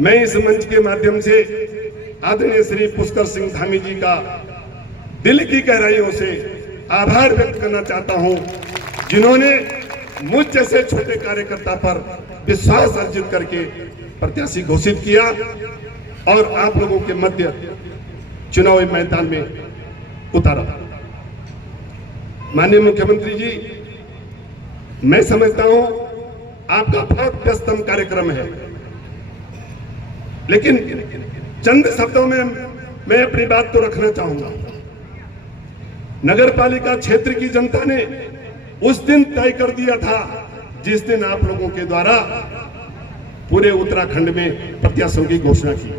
मैं इस मंच के माध्यम से आदरणीय श्री पुष्कर सिंह धामी जी का दिल की गहराइयों से आभार व्यक्त करना चाहता हूं, जिन्होंने मुझ जैसे छोटे कार्यकर्ता पर विश्वास अर्जित करके प्रत्याशी घोषित किया और आप लोगों के मध्य चुनावी मैदान में उतारा। माननीय मुख्यमंत्री जी, मैं समझता हूं आपका बहुत व्यस्तम कार्यक्रम है, लेकिन चंद शब्दों में मैं अपनी बात तो रखना चाहूंगा। नगर पालिका क्षेत्र की जनता ने उस दिन तय कर दिया था जिस दिन आप लोगों के द्वारा पूरे उत्तराखंड में प्रत्याशियों की घोषणा की।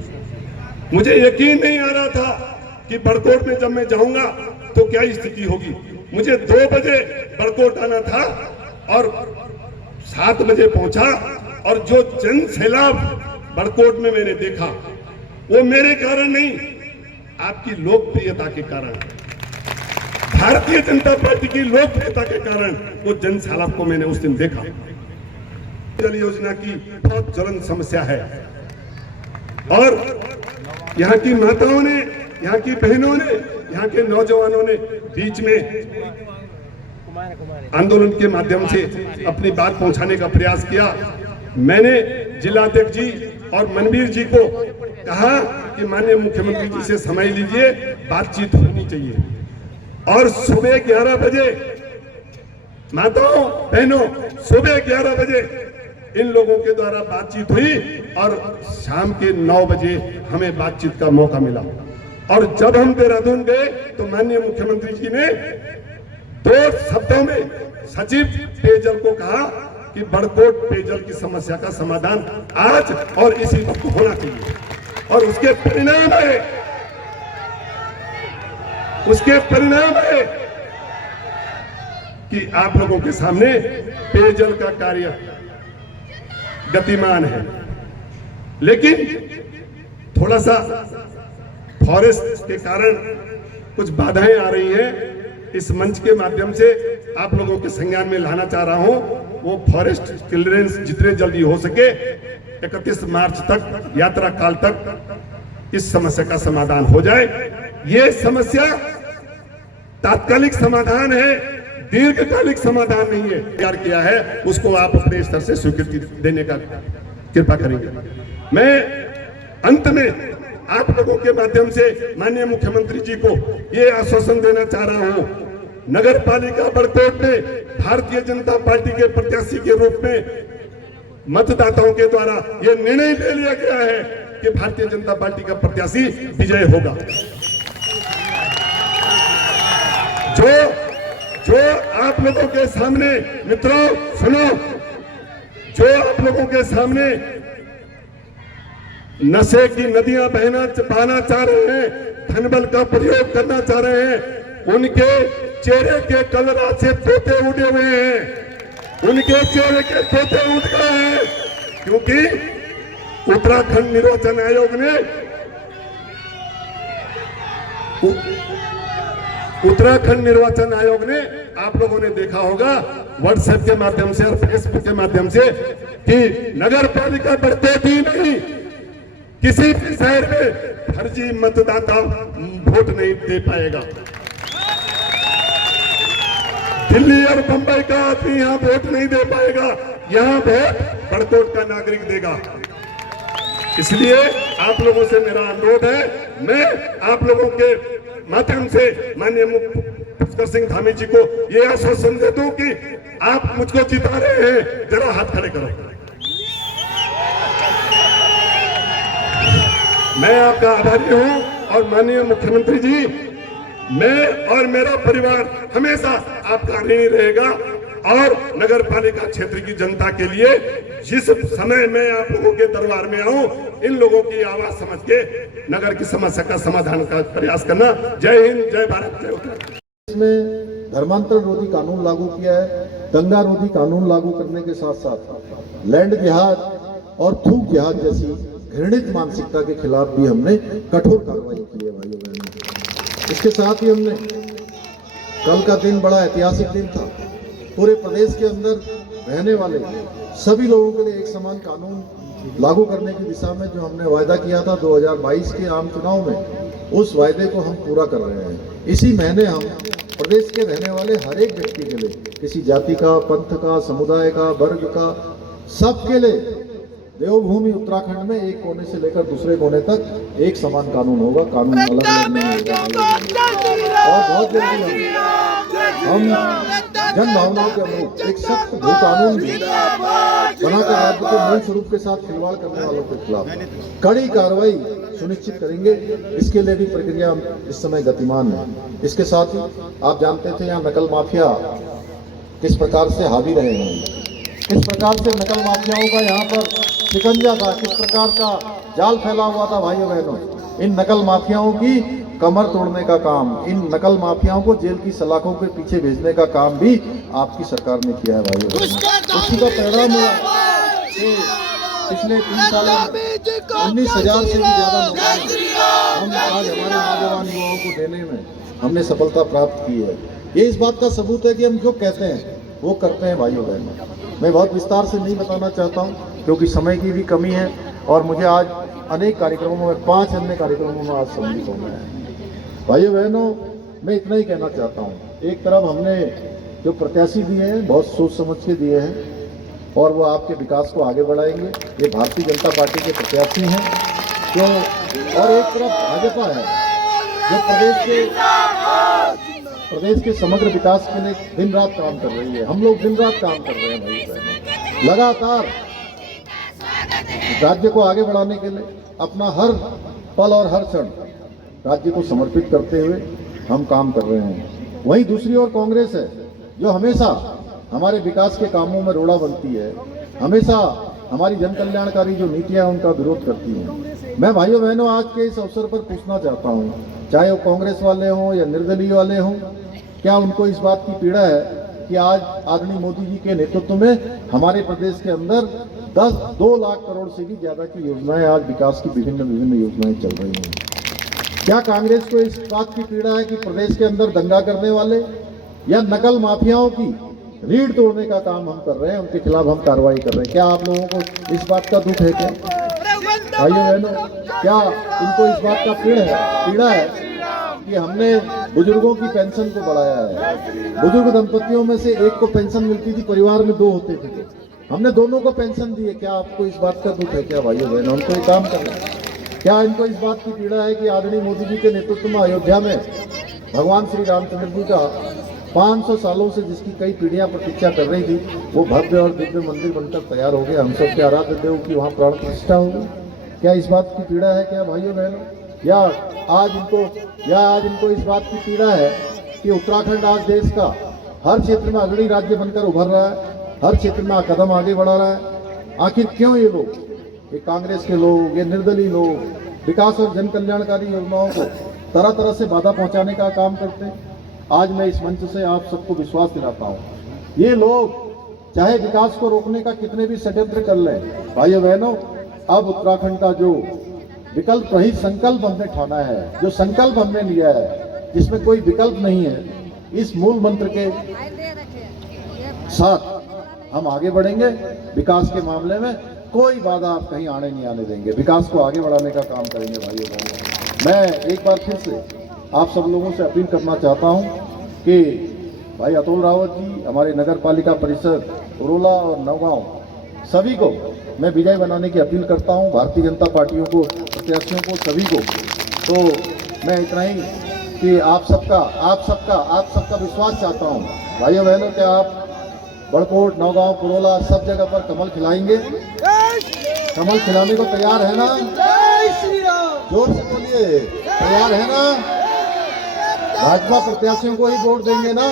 मुझे यकीन नहीं आ रहा था कि बड़कोट में जब मैं जाऊंगा तो क्या स्थिति होगी। मुझे 2 बजे बड़कोट आना था और 7 बजे पहुंचा, और जो जन सैलाब बड़कोट में मैंने देखा वो मेरे कारण नहीं, आपकी लोकप्रियता के कारण, भारतीय जनता पार्टी की लोकप्रियता के कारण वो जन सैलाब को मैंने उस दिन देखा। जल योजना की बहुत ज्वलंत समस्या है और यहाँ की माताओं ने, यहाँ की बहनों ने, यहाँ के नौजवानों ने बीच में आंदोलन के माध्यम से अपनी बात पहुंचाने का प्रयास किया। मैंने जिलाध्यक्ष जी और मनवीर जी को कहा कि माननीय मुख्यमंत्री जी से समय लीजिए, बातचीत होनी चाहिए। और सुबह 11 बजे, माताओं बहनों, सुबह 11 बजे इन लोगों के द्वारा बातचीत हुई और शाम के 9 बजे हमें बातचीत का मौका मिला। और जब हम देहरादून गए तो माननीय मुख्यमंत्री जी ने 2 शब्दों में सचिव पेयजल को कहा कि बड़कोट पेयजल की समस्या का समाधान आज और इसी वक्त होना चाहिए। और उसके परिणाम है कि आप लोगों के सामने पेयजल का कार्य गतिमान है। लेकिन थोड़ा सा फॉरेस्ट के कारण कुछ बाधाएं आ रही हैं। इस मंच के माध्यम से आप लोगों के संज्ञान में लाना चाह रहा हूं, वो फॉरेस्ट क्लियरेंस जितने जल्दी हो सके 31 मार्च तक, यात्रा काल तक इस समस्या का समाधान हो जाए। ये समस्या तात्कालिक समाधान है, दीर्घकालिक समाधान नहीं है। तैयार किया है उसको आप अपने स्तर से स्वीकृति देने का कृपा करेंगे। मैं अंत में आप लोगों के माध्यम से माननीय मुख्यमंत्री जी को ये आश्वासन देना चाह रहा हूं, नगर पालिका बड़कोट में भारतीय जनता पार्टी के प्रत्याशी के रूप में मतदाताओं के द्वारा यह निर्णय ले लिया गया है कि भारतीय जनता पार्टी का प्रत्याशी विजय होगा। जो आप लोगों के सामने, मित्रों सुनो, जो आप लोगों के सामने नशे की नदियां बहाना चाह रहे हैं, धनबल का प्रयोग करना चाह रहे हैं, उनके चेहरे के कलरा से तोते उड़े हुए हैं, उनके चेहरे के तोते उड़ गए हैं, क्योंकि उत्तराखंड निर्वाचन आयोग ने आप लोगों ने देखा होगा व्हाट्सएप के माध्यम से और फेसबुक के माध्यम से कि नगर पालिका बड़कोट ही नहीं, किसी भी शहर में फर्जी मतदाता वोट नहीं दे पाएगा। दिल्ली और बंबई का आदमी यहाँ वोट नहीं दे पाएगा, यहाँ वोट बड़कोट का नागरिक देगा। इसलिए आप लोगों से मेरा अनुरोध है, मैं आप लोगों के माध्यम से माननीय पुष्कर सिंह धामी जी को ये आश्वासन दे दूं कि आप मुझको जिता रहे हैं, जरा हाथ खड़े करो। मैं आपका आभारी हूं और माननीय मुख्यमंत्री जी, मैं और मेरा परिवार हमेशा आपका ऋणी रहेगा। और नगर पालिका क्षेत्र की जनता के लिए जिस समय मैं आप लोगों के दरबार में आऊं, इन लोगों की आवाज समझ के नगर की समस्या का समाधान का प्रयास करना। जय हिंद, जय भारत, जय उत्तराखंड। इसमें धर्मांतरण रोधी कानून लागू किया है, दंगा रोधी कानून लागू करने के साथ साथ लैंड जिहाद और थूक जिहाद जैसी घृणित मानसिकता के खिलाफ भी हमने कठोर कार्रवाई की है भाइयों बहनों। इसके साथ ही हमने कल का दिन बड़ा ऐतिहासिक दिन था। पूरे प्रदेश के अंदर रहने वाले सभी लोगों के लिए एक समान कानून लागू करने की दिशा में जो हमने वायदा किया था 2022 के आम चुनाव में, उस वायदे को हम पूरा कर रहे हैं। इसी महीने हम प्रदेश के रहने वाले हर एक व्यक्ति के लिए, किसी जाति का, पंथ का, समुदाय का, वर्ग का, सबके लिए देवभूमि उत्तराखंड में एक कोने से लेकर दूसरे कोने तक एक समान कानून होगा। कानून अलग अलग नहीं होगा। और बहुत जल्दी हम जन भावनाओं के अनुरूप एक सख्त भू कानून भी बनाकर राज्य के मूल स्वरूप के साथ खिलवाड़ करने वालों के खिलाफ कड़ी कार्रवाई सुनिश्चित करेंगे। इसके लिए भी प्रक्रिया इस समय गतिमान है। इसके साथ ही आप जानते थे यहाँ नकल माफिया किस प्रकार से हावी रहे हैं, किस प्रकार से नकल माफियाओं का यहाँ पर शिकंजा था, किस प्रकार का जाल फैला हुआ था। भाइयों बहनों, इन नकल माफियाओं की कमर तोड़ने का काम, इन नकल माफियाओं को जेल की सलाखों के पीछे भेजने का काम भी आपकी सरकार ने किया है। भाइयों बहनों, उसी का परिणाम हुआ कि पिछले 3 सालों में 19,000 से भी ज्यादा नौकरी हम आज हमारे नौजवान युवाओं को देने में हमने सफलता प्राप्त की है। ये इस बात का सबूत है कि हम जो कहते हैं वो करते हैं। भाइयों बहनों, मैं बहुत विस्तार से नहीं बताना चाहता हूँ क्योंकि समय की भी कमी है और मुझे आज अनेक कार्यक्रमों में, 5 अन्य कार्यक्रमों में आज सम्मिलित होना है। भाइयों बहनों, मैं इतना ही कहना चाहता हूँ, एक तरफ हमने जो प्रत्याशी दिए हैं बहुत सोच समझ के दिए हैं और वो आपके विकास को आगे बढ़ाएंगे। ये भारतीय जनता पार्टी के प्रत्याशी हैं जो, और एक तरफ भाजपा है जो प्रदेश के समग्र विकास के लिए दिन रात काम कर रही है। हम लोग दिन रात काम कर रहे हैं भाई बहनों, लगातार राज्य को आगे बढ़ाने के लिए अपना हर पल और हर क्षण राज्य को समर्पित करते हुए हम काम कर रहे हैं। वहीं दूसरी ओर कांग्रेस है जो हमेशा हमारे विकास के कामों में रोड़ा बनती है, हमेशा हमारी जन कल्याणकारी जो नीतियां हैं उनका विरोध करती हैं। मैं भाइयों बहनों आज के इस अवसर पर पूछना चाहता हूं, चाहे वो कांग्रेस वाले हों या निर्दलीय वाले हों, क्या उनको इस बात की पीड़ा है कि आज आदरणीय मोदी जी के नेतृत्व में हमारे प्रदेश के अंदर 2 लाख करोड़ से भी ज्यादा की योजनाएं, आज विकास की विभिन्न योजनाएं चल रही हैं? क्या कांग्रेस को इस बात की पीड़ा है कि प्रदेश के अंदर दंगा करने वाले या नकल माफियाओं की रीढ़ तोड़ने का काम हम कर रहे हैं, उनके खिलाफ हम कार्रवाई कर रहे हैं? क्या आप लोगों को इस बात का दुख है? क्या भाइयों बहनों, क्या इनको इस बात का पीड़ा है कि हमने बुजुर्गों की पेंशन को बढ़ाया है? बुजुर्ग दंपतियों में से एक को पेंशन मिलती थी, परिवार में 2 होते थे, हमने दोनों को पेंशन दी है। क्या आपको इस बात का दुख है? क्या भाइयों बहनों, हमको ये काम करना है? क्या इनको इस बात की पीड़ा है कि आदरणीय मोदी जी के नेतृत्व में अयोध्या में भगवान श्री रामचंद्र जी का 500 सालों से जिसकी कई पीढ़ियां प्रतीक्षा कर रही थी, वो भव्य और दिव्य मंदिर बनकर तैयार हो गया? हम सब के आराध्य देव की वहाँ प्राण प्रतिष्ठा होगी। क्या इस बात की पीड़ा है? क्या भाइयों बहनों, या आज इनको इस बात की पीड़ा है कि उत्तराखंड आज देश का हर क्षेत्र में अग्रणी राज्य बनकर उभर रहा है, हर क्षेत्र में कदम आगे बढ़ा रहा है? आखिर क्यों ये लोग, ये कांग्रेस के लोग, ये निर्दलीय लोग विकास और जन कल्याणकारी योजनाओं को तरह तरह से बाधा पहुंचाने का काम करते हैं? आज मैं इस मंच से आप सबको विश्वास दिलाता हूं, ये लोग चाहे विकास को रोकने का कितने भी षड्यंत्र कर लें, भाइयों बहनों, अब उत्तराखंड का जो विकल्प रहित संकल्प हमने ठाना है, जो संकल्प हमने लिया है जिसमें कोई विकल्प नहीं है, इस मूल मंत्र के साथ हम आगे बढ़ेंगे। विकास के मामले में कोई बाधा आप कहीं नहीं आने देंगे, विकास को आगे बढ़ाने का काम करेंगे। भाइयों बहनों, मैं एक बार फिर से आप सब लोगों से अपील करना चाहता हूं कि भाई अतुल रावत जी, हमारे नगर पालिका परिषद उरोला और नौगांव, सभी को मैं विजय बनाने की अपील करता हूं, भारतीय जनता पार्टियों को, प्रत्याशियों को, सभी को। तो मैं इतना ही कि आप सबका विश्वास चाहता हूं। भाइयों बहनों, क्या आप बड़कोट, नौगांव, पुरोला सब जगह पर कमल खिलाएंगे? कमल खिलाने को तैयार है ना? जोर से बोलिए, तैयार है ना? भाजपा प्रत्याशियों को ही वोट देंगे ना?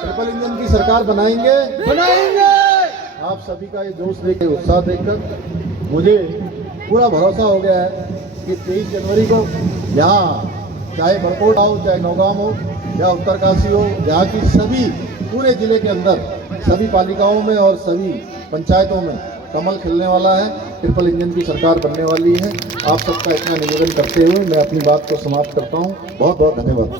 ट्रिपल इंजन की सरकार बनाएंगे? आप सभी का ये जोश देख, उत्साह देखकर मुझे पूरा भरोसा हो गया है कि 23 जनवरी को यहाँ चाहे बड़कोट हो, चाहे नौगांव हो या उत्तरकाशी हो, यहाँ की सभी पूरे जिले के अंदर सभी पालिकाओं में और सभी पंचायतों में कमल खिलने वाला है, ट्रिपल इंजन की सरकार बनने वाली है। आप सबका इतना निवेदन करते हुए मैं अपनी बात को समाप्त करता हूँ। बहुत बहुत धन्यवाद।